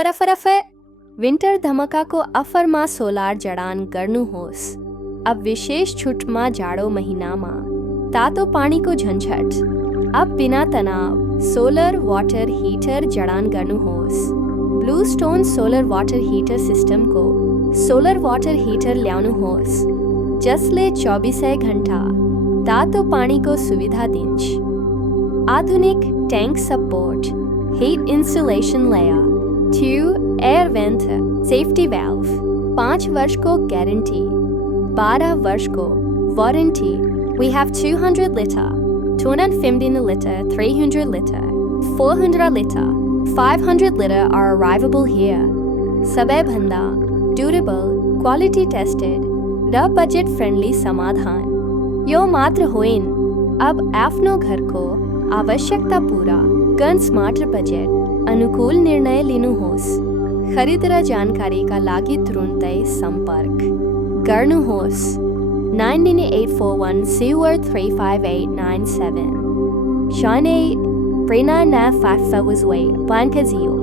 ફરફરફે વિન્ટર ધમકાકો અફરમાં સોલાર જડાન ગરનું હોસ अब विशेष छूट में जाड़ो महीना में तातो पानी को झंझट अब बिना तनाव सोलर वाटर हीटर जड़ान गर्नु होस blue stone solar water heater system को सोलर वाटर हीटर ल्यानु होस जसले 24 घंटा तातो पानी को सुविधा दिंच आधुनिक tank support heat insulation layer 2 air vent safety valve 5 वर्ष को गारंटी 12 वर्ष को वारंटी We have 200 liter, 250 liter, 300 liter, 400 liter, 500 liter are arrivable here. सबे भंदा, durable, quality tested, the budget friendly समाधान यो मात्र होइन अब आपनो घर को आवश्यकता पूरा गन स्मार्ट बजट अनुकूल निर्णय लेनु होस खरीदरा जानकारी का लागी तुरंत संपर्क गर्नु होस 99841 Seward 35897 Shane Brina na Fafawazway Bankazio